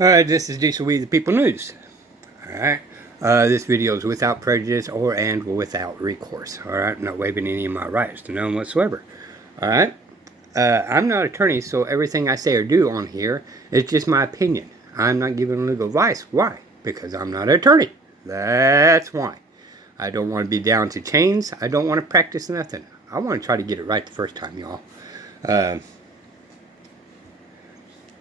Alright, this is Diesel We the People News. Alright, this video is without prejudice and without recourse. Alright, I'm not waiving any of my rights to none whatsoever. Alright, I'm not an attorney, so everything I say or do on here is just my opinion. I'm not giving legal advice. Why? Because I'm not an attorney. That's why. I don't want to be down to chains. I don't want to practice nothing. I want to try to get it right the first time, y'all.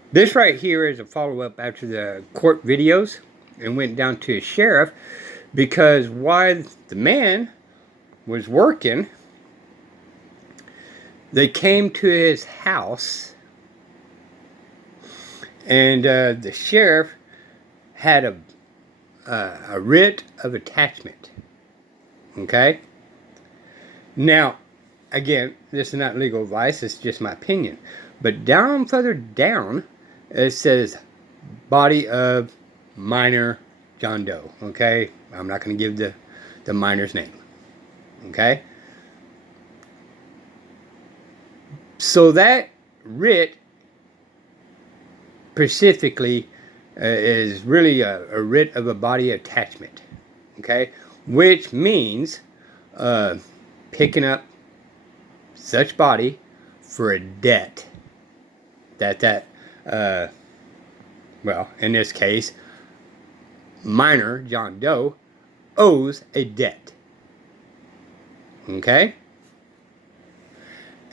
This right here is a follow-up after the court videos and went down to a sheriff because while the man was working, they came to his house and the sheriff had a writ of attachment. Okay? Now, again, this is not legal advice, it's just my opinion. But further down, it says body of minor John Doe. Okay? I'm not going to give the minor's name. Okay? So that writ specifically is really a writ of a body attachment. Okay? Which means picking up such body for a debt well, in this case, minor John Doe owes a debt. Okay?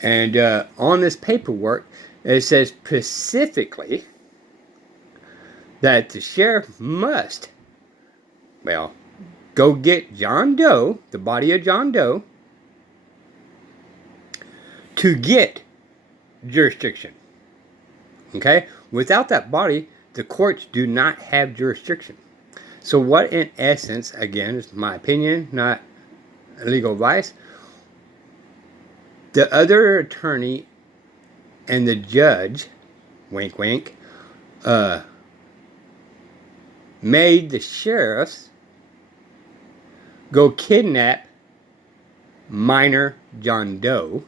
And on this paperwork, it says specifically that the sheriff must, well, go get John Doe, the body of John Doe, to get jurisdiction. Okay? Without that body, the courts do not have jurisdiction. So what in essence, again, is my opinion, not legal advice, the other attorney and the judge, wink wink, made the sheriffs go kidnap minor John Doe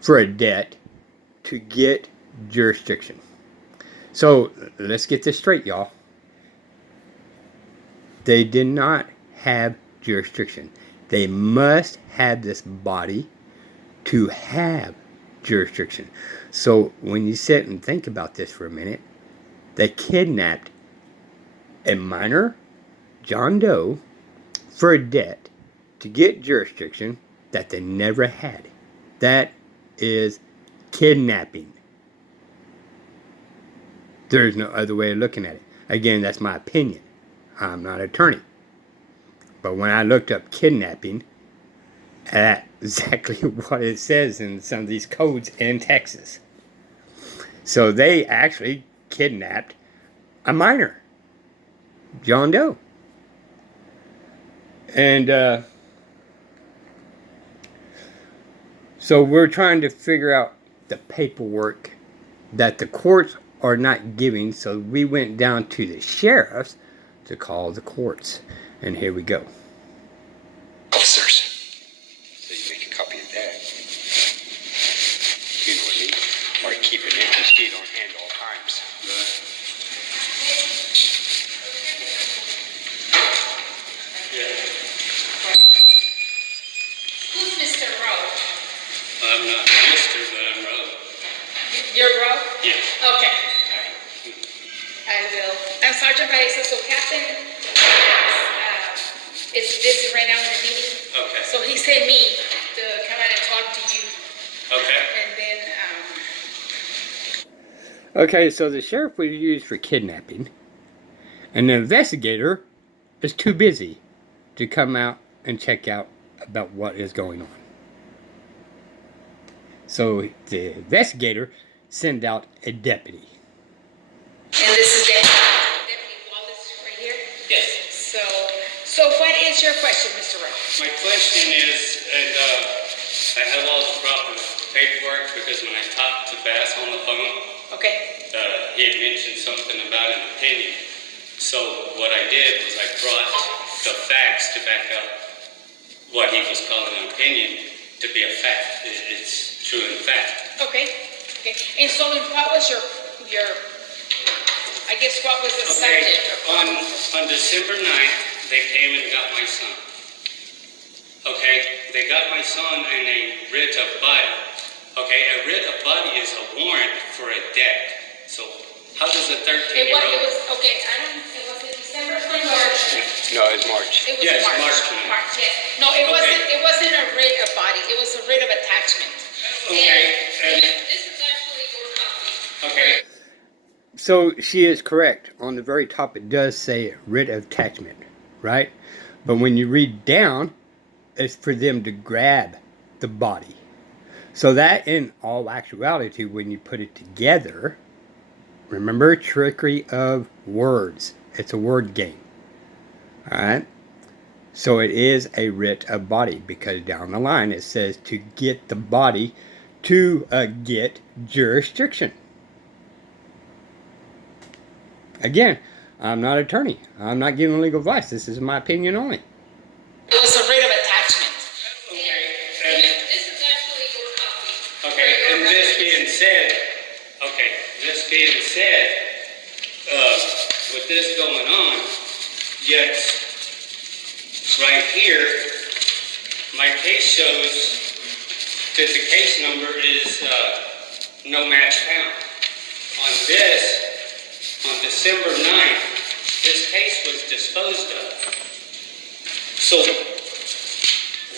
for a debt to get jurisdiction. So let's get this straight, y'all. They did not have jurisdiction. They must have this body to have jurisdiction. So when you sit and think about this for a minute, they kidnapped a minor John Doe for a debt to get jurisdiction that they never had. That is kidnapping. There's no other way of looking at it. Again, that's my opinion. I'm not an attorney. But when I looked up kidnapping, that's exactly what it says in some of these codes in Texas. So they actually kidnapped a minor, John Doe. And so we're trying to figure out the paperwork that the courts are not giving, so we went down to the sheriffs to call the courts. And here we go. Officers. So you make a copy of that. You know what I mean? Or keep an empty sheet on hand all times. Who's Mr. Rowe? I'm not Mr., but I'm Rowe. You're Rowe? Yes. Okay. All right. I will. I'm Sergeant Baeza, so Captain is busy right now in the meeting. Okay. So he sent me to come out and talk to you. Okay. And then, Okay, so the sheriff was used for kidnapping, and the investigator is too busy to come out and check out about what is going on. So the investigator sent out a deputy. and this is Deputy Wallace right here. Yes. So what is your question, Mr. Rowe? My question is, and I have all the proper paperwork because when I talked to Bass on the phone, Okay. he had mentioned something about an opinion. So what I did was I brought the facts to back up what he was calling an opinion to be a fact. It's true in fact. Okay. Okay. And so what was your guess what was the Okay, subject? on December 9th, they came and got my son. Okay, they got my son in a writ of body. Okay, a writ of body is a warrant for a debt. So how does a It 13-year-old? was, okay, it was in December or March? No, it's March. It was Yes, March. March 20. March, yes. No, it wasn't a writ of body, it was a writ of attachment. Okay, and, This is actually your copy. okay, So she is correct. On the very top, it does say writ of attachment, right? But when you read down, it's for them to grab the body. So that, in all actuality, when you put it together, remember, trickery of words. It's a word game. All right? So it is a writ of body, because down the line it says to get the body to get jurisdiction. Again, I'm not an attorney. I'm not giving legal advice. This is my opinion only. It was a writ of attachment. okay, and, This is actually your copy. okay, and this being said, with this going on, yet right here, my case shows that the case number is no match found. On this, on December 9th, this case was disposed of. So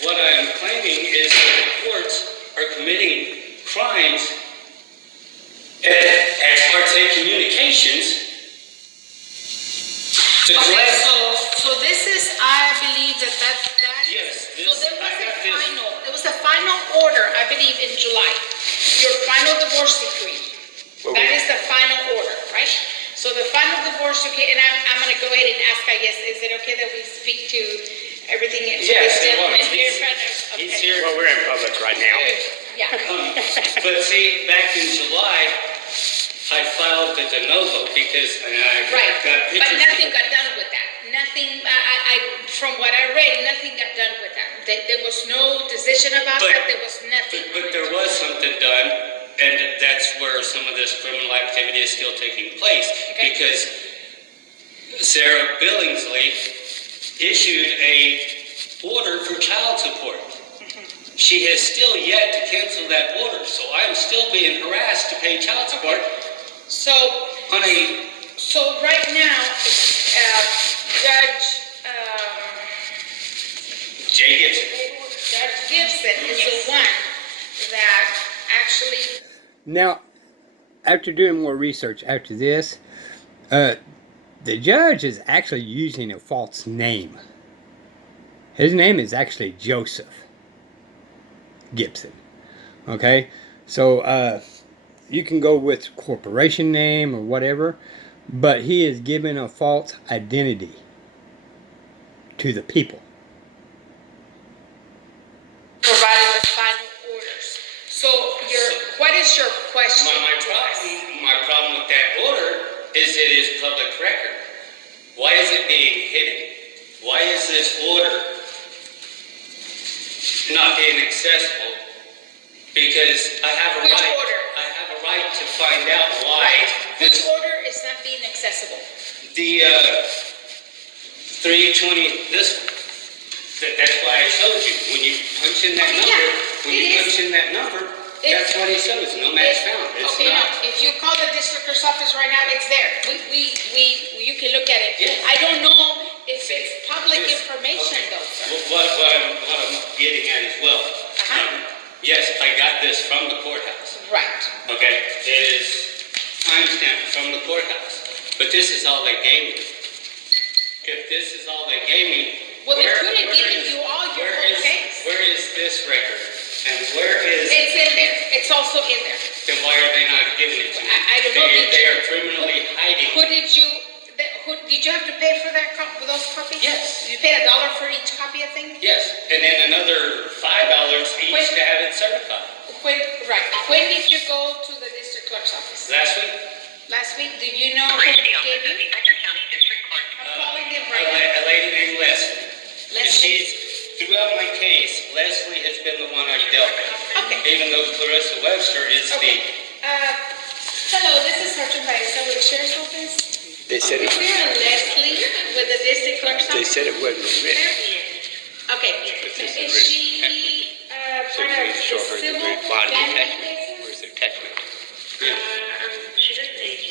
what I am claiming is that the courts are committing crimes at ex parte communications to Okay, collect. so this is, I believe that. Yes, So this, there I was got a this. final, there was a final order, I believe, in July. Your final divorce decree. That is the final order, right? So the final divorce decree, and I'm gonna go ahead and ask, I guess, is it okay that we speak to everything? To Yes, this it was. gentleman here? He's Okay. here. Well, we're in public right now. Yeah. But see, back in July, I filed the de novo because I Right, got but pictures. nothing got done with that. Nothing, from what I read, nothing got done with that. There was no decision about But- that, there was nothing. But there was something done, and that's where some of this criminal activity is still taking place. Okay. Because Sarah Billingsley issued a order for child support. She has still yet to cancel that order, so I'm still being harassed to pay child support So, on a, so right now, Judge, Jay Gibson. Judge Gibson is the one that actually, Now, after doing more research after this, the judge is actually using a false name. His name is actually Joseph Gibson. Okay? So, you can go with corporation name or whatever, but he is giving a false identity to the people. provided the final orders. So what is your question? My problem with that order is it is public record. Why is it being hidden? Why is this order not being accessible? Because I have a Which right. order? I have a right to find out why Right. Which this order is not being accessible? the 320 this one. That's why I showed you. When you punch in that Okay, number, yeah, when it you is. punch in that number, It- that's what it shows. No match found. It's Okay, not. no, if you call the district clerk's office right now, it's there. You can look at it. Yeah. I don't know if it's public Yes. information though, sir. What I'm getting at as well. Uh-huh. Yes, I got this from the courthouse. Right. Okay, it is timestamped from the courthouse. But this is all they gave me. If this is all they gave me, Well, they where- could have where given is- you all your where whole is- case. Where is this record? And where is, It's in there. It's also in there. then why are they not giving it to me? I don't know. They are criminally hiding. Did you have to pay for for those copies? Yes. You paid $1 for each copy, I think? Yes, and then another $5 each Wait. to have it certified. When did you go to the district clerk's office? Last week, Last week? Do you know who Christy gave Office of you? the Ector County District Court. I'm calling them right now. a lady named Leslie. Leslie? Throughout my case, Leslie has been the one I've dealt with. Okay. Even though Clarissa Webster is Okay. Hello, this is Sergeant Baeza with the Sheriff's Office. They said Is there a Leslie with the district clerk's office? said it wasn't written. Okay, this is is she, part of the civil body family attachment. cases? Where's the attachment? She does AG.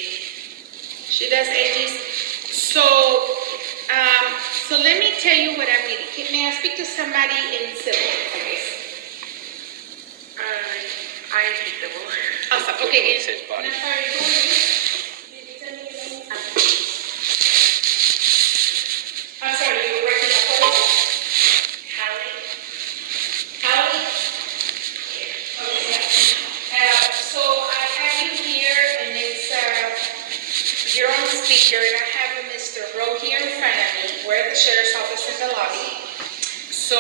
She does AGs. So, so let me tell you what I'm needing. May I speak to somebody in civil, I guess? I think that will. Awesome, okay. It says body. And I'm sorry, who are you? Did you tell me your name? I'm sorry, you were working at home? Hallie. Howdy? Okay, yeah. So I have you here, and it's, you're on speaker, and I have a Mr. Rowe here in front of me. We're at the sheriff's office in the lobby. So,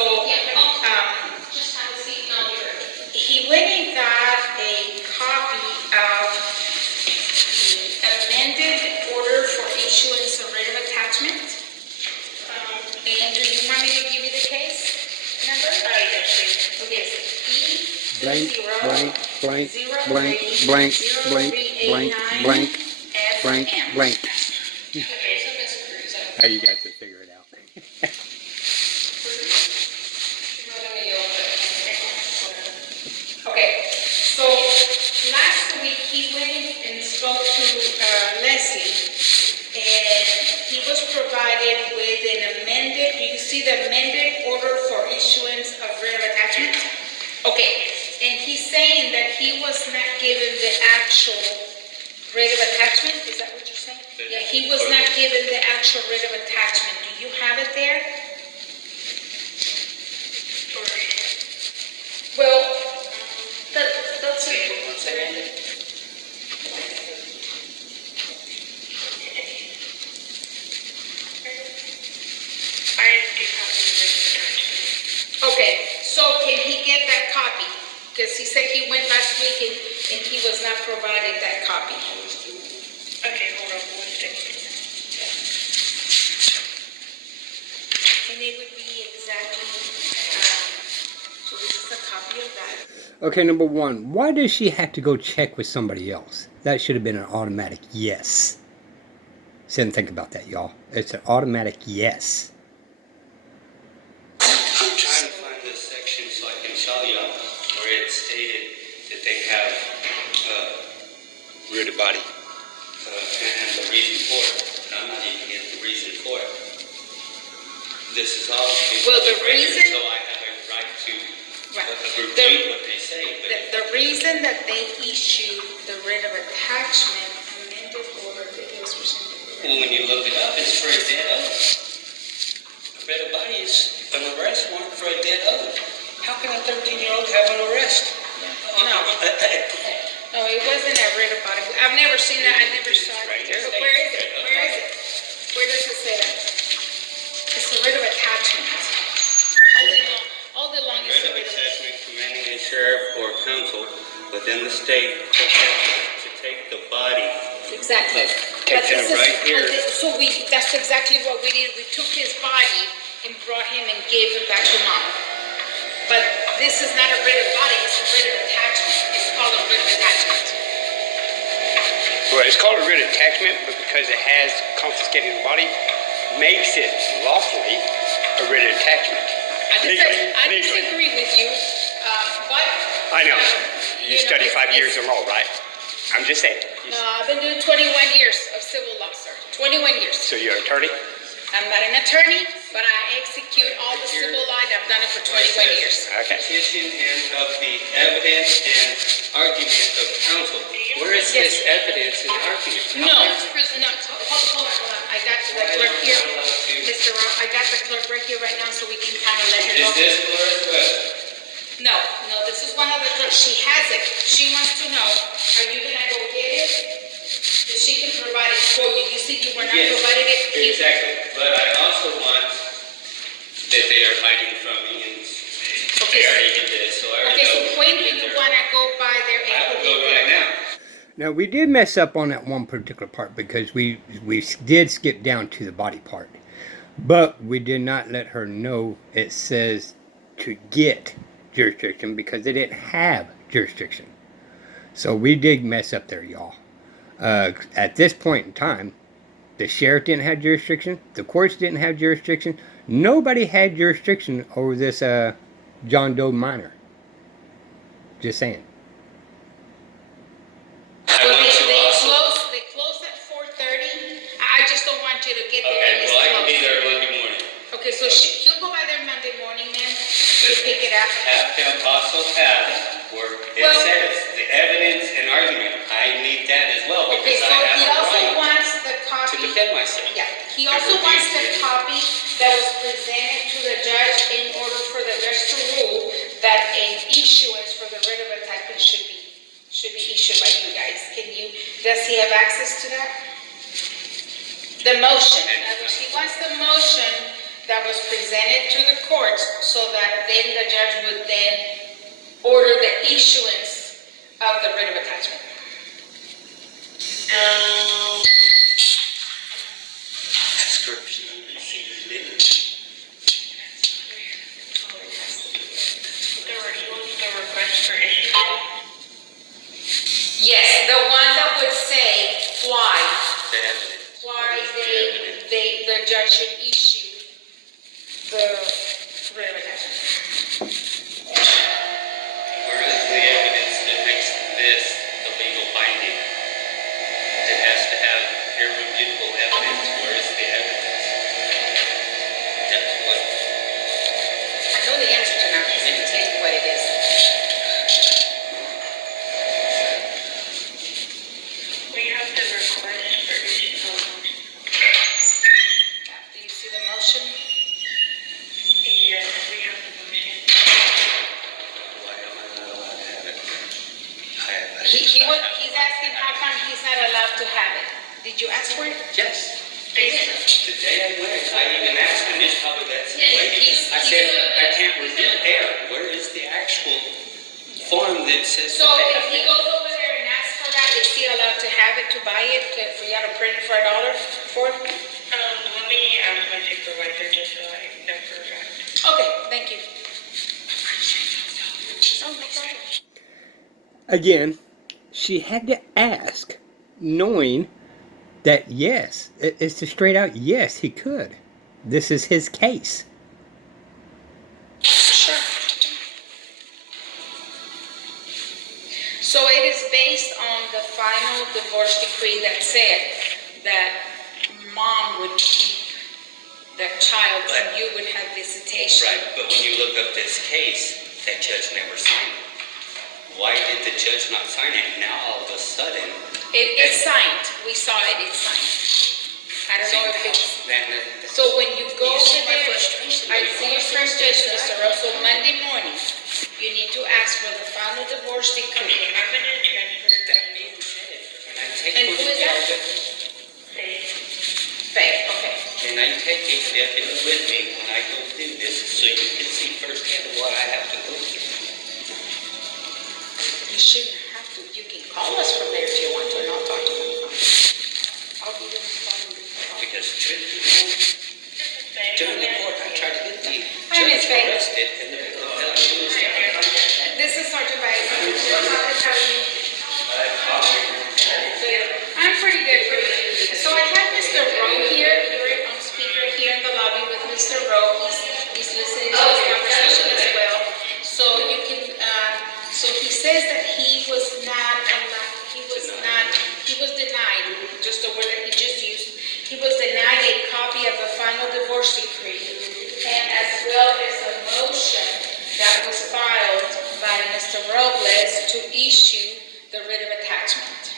Just have a seat now. he went and got a copy of the amended order for issuance of writ of attachment. And do you want me to give you the case number? Yes, please. Okay, Blank, E blank, blank, blank, blank, blank, blank, blank, blank, blank. Okay, so Ms. Cruz, How you guys will figure it out. Okay, so last week he went and spoke to Leslie, and he was provided with an amended, do you see the amended order for issuance of writ of attachment? Okay, and he's saying that he was not given the actual writ of attachment, is that what you're saying? Yeah, he was not given the actual writ of attachment, do you have it there? Well, That's it. one second. I do have the attachment. Okay, so can he get that copy? Because he said he went last week and he was not provided that copy. Okay, hold on 1 second. And it would be exactly, so this is a copy of that. Okay, number one, why does she have to go check with somebody else? That should have been an automatic yes. Sit and think about that, y'all. It's an automatic yes. I'm trying to find this section so I can show you where it stated that they have, Rear the body. and the reason for it. I'm not even getting the reason for it. This is all. Well, the reason- So I have a right to Right. repeat what they say, but The reason that they issued the writ of attachment amended order that was presented. well, when you look it up, it's for a dead oath. A writ of body is an arrest warrant for a dead oath. How can a 13-year-old have an arrest? No. No, it wasn't a writ of body. I've never seen that, I never saw it. Right there. So where is it? Where is it? Where does it say that? It's a writ of attachment. All day long it's Writ a of writ of attachment. attachment commanding a sheriff or council within the state to take the body. Exactly. Take But that this is- right here. So that's exactly what we did. We took his body and brought him and gave him back to mom. But this is not a writ of body, it's a writ of attachment. It's called a writ of attachment. Well, it's called a writ attachment, but because it has confiscated the body, makes it lawfully a writ attachment. I Legally. disagree with you, but. I know. you You study know, 5 it's- years of law, right? I'm just saying. No, I've been doing 21 years of civil law, sir. 21 years. So you're an attorney? I'm not an attorney, but I execute all the civil law, and I've done it for 21 years. Okay. Petition and of the evidence and argument of counsel. Where is this evidence and argument? No, no, hold on. I got the clerk here. Mr. Rowe, I got the clerk right here right now, so we can kind of let her Is know. this Dolores Webb? No, this is one of the clerks. She has it. She wants to know, are you gonna go get it? So she can provide it for you. You see, you were not Yes, provided it. exactly. But I also want that they are hiding from me and they already did this, so I already Okay, know. so when do you wanna go by there and? I will go right now. Now we did mess up on that one particular part because we did skip down to the body part, but we did not let her know it says to get jurisdiction because they didn't have jurisdiction. So we did mess up there, y'all. At this point in time, The sheriff didn't have jurisdiction. The courts didn't have jurisdiction. Nobody had jurisdiction over this John Doe minor. Just saying. I Well, want to also. they close at 4:30. I just don't want you to get there Okay, and it's well, I can be closed. there Monday morning. Okay, so he'll go by there Monday morning then to pick it up. Have to also have where it Well- says the evidence and argument. I need that as well Okay, because so I he have a also right wants the to copy. defend myself. Yeah, he also wants the copy that was presented to the judge in order for the judge to rule that an issuance for the writ of attachment should be issued by you guys. Does he have access to that? The motion, in other words, he wants the motion that was presented to the courts so that then the judge would then order the issuance of the writ of attachment. That's correct. He wants the request for issue. Yes, the one that would say why The evidence. the judge should issue the writ of attachment. Where is the evidence that makes this a legal binding? It has to have irrefutable evidence. Where is the evidence? That's what. I know the answer to that, he's gonna tell you what it is. We have the request for issue. Do you see the motion? Yes, we have the motion. Why am I not allowed to have it? He's asking how come he's not allowed to have it. Did you ask for it? Yes. Is The day I went, I even asked him, it's probably that's the way. He's- I said, I can't review error. Where is the actual form that says? So that they if have he to- goes over there and asks for that, is he allowed to have it, to buy it, for you to print it for $1 for it? Let me ask my supervisor just so I know for a fact. Okay, thank you. Oh, no problem. Again, she had to ask, knowing that yes, it's a straight out yes, he could. This is his case. Sure. So it is based on the final divorce decree that said that mom would keep the child and you would have visitation. Right, but when you look up this case, that judge never signed it. Why did the judge not sign it? Now all of a sudden. It's signed, we saw it, it's signed. I don't know if it's, so when you go over there, I see your frustration, Mr. Rose, so Monday morning, you need to ask for the final divorce decree. Okay, I'm gonna transfer That being said, and I take And who is that? Faith, okay. And I take a deputy with me when I go do this, so you can see firsthand what I have to go through. You shouldn't have to, you can call us from there if you want to, and I'll talk to them. I'll be there. Because during the court, I tried to get the Hi, Miss judge Faye. arrested, and the This is Sergeant Baez. How are you? I'm pretty good. So I have Mr. Rowe here, you're on speaker here in the lobby with Mr. Rowe. He's listening to this conversation as well. So you can, so he says that he was denied, just the word that he just used. He was denied a copy of the final divorce decree and as well as a motion that was filed by Mr. Robles to issue the writ of attachment.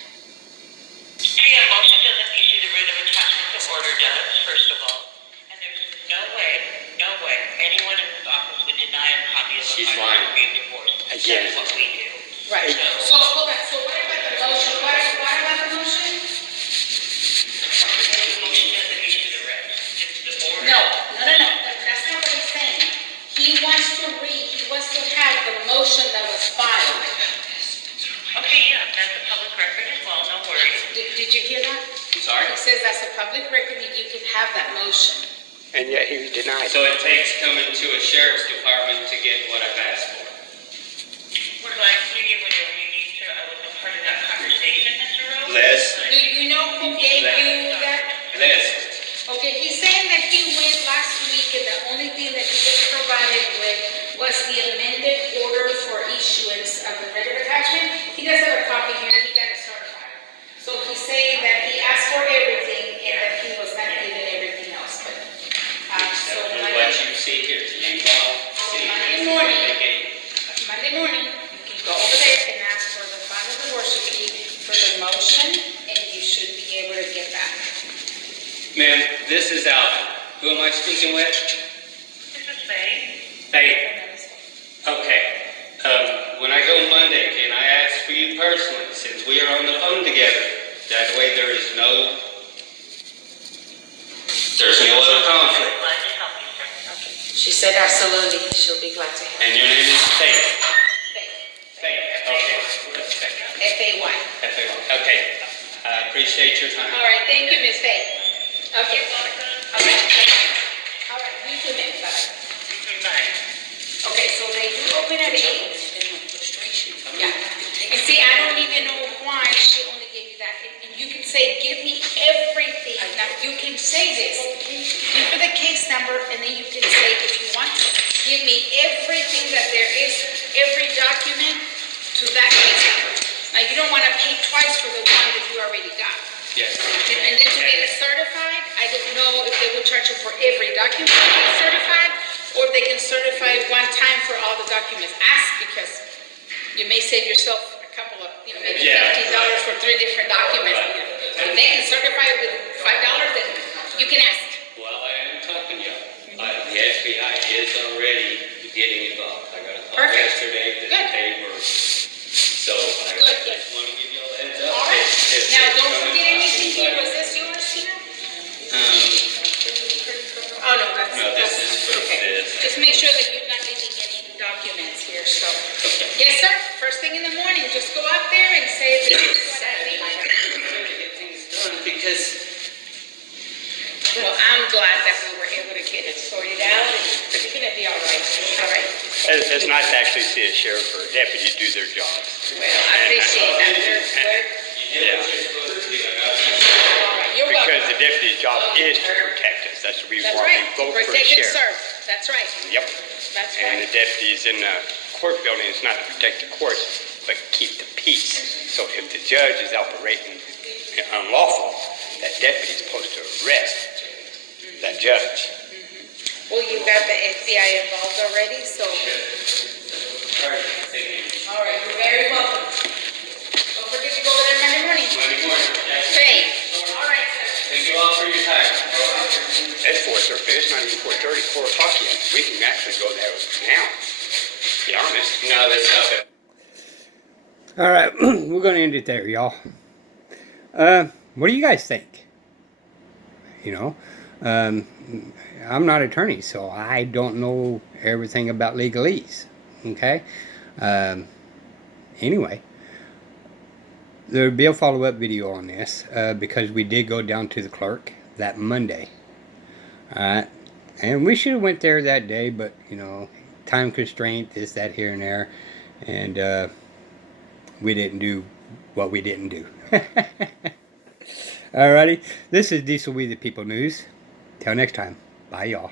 Hey, a motion doesn't issue the writ of attachment, the order does, first of all. And there's no way anyone in this office would deny a copy of a She's final lying. decree of divorce. Again. That's what we do. Right, so hold on, so what about the motion, what about the motion? The motion doesn't issue the writ, it's the order. No, that's not what he's saying. He wants to have the motion that was filed. Okay, yeah, that's a public record as well, no worries. Did you hear that? Sorry? He says that's a public record and you can have that motion. And yet he was denied. So it takes coming to a sheriff's department to get what I've asked for. We're glad to give you whatever you need to, I wasn't part of that conversation, Mr. Rose. Les? Do you know who gave you that? Les, Ma'am, this is Alvin. Who am I speaking with? This is Faye. Faye. Okay. When I go Monday, can I ask for you personally, since we are on the phone together? That way there's no other conflict. Glad to help you, sir. She said absolutely, she'll be glad to help. And your name is Faye. Faye. Faye. Okay. Faye. F-A-Y. F-A-Y. Okay. I appreciate your time. All right, thank you, Miss Faye. Okay. All right. All right, you too, ma'am. Bye. Bye. Okay, so they do open at 8. Yeah. And see, I don't even know why she only gave you that. And you can say, give me everything. Now, you can say this. Give her the case number, and then you can say, if you want to, give me everything that there is, every document to that case number. Now, you don't want to pay twice for the one that you already got. Yes. And then to get it certified, I don't know if they would charge you for every document to get certified, or if they can certify one time for all the documents. Ask, because you may save yourself a couple of, maybe Yeah. $15 for 3 different documents. If they can certify it with $5, then you can ask. Well, I am talking to you. The FBI is already getting involved. I got a call Perfect. yesterday that Good. they were. So I Good. just want to give you a heads up. All right. If Now, it's don't coming forget from anything here. somebody- Was this yours, Tina? Um, Oh, no, that's. No, this is for okay. this. Just make sure that you're not leaving any documents here, so. Okay. Yes, sir. First thing in the morning, just go out there and say this is what I need. to get things done because Well, I'm glad that we were able to get it sorted out, and you're gonna be all right. All right. It's nice to actually see a sheriff or a deputy do their jobs. Well, I appreciate that. you did what you're supposed to do. I got you. All right. You're Because welcome. the deputy's job is to protect us. That's the reason That's why right. we vote for the Protect and sheriff. serve. That's right. Yep. That's And the right. deputies in the court building is not to protect the courts, but keep the peace. So if the judge is operating unlawful, that deputy is supposed to arrest that judge. Well, you got the FBI involved already, so. All right. Thank you. All right. You're very welcome. Don't forget to go over there Monday morning. Monday morning. Yes. Faye. All right, sir. Thank you all for your time. It's 4:30. It's not even 4:30, 4 o'clock yet. We can actually go there now. To be honest. No, that's not it. All right, we're going to end it there, y'all. What do you guys think? I'm not an attorney, so I don't know everything about legalese. Okay? Anyway, there'll be a follow-up video on this because we did go down to the clerk that Monday. Alright? And we should have went there that day, but, time constraint, this, that, here, and there. And, we didn't do what we didn't do. Alrighty, this is Diesel We the People News. Till next time, bye y'all.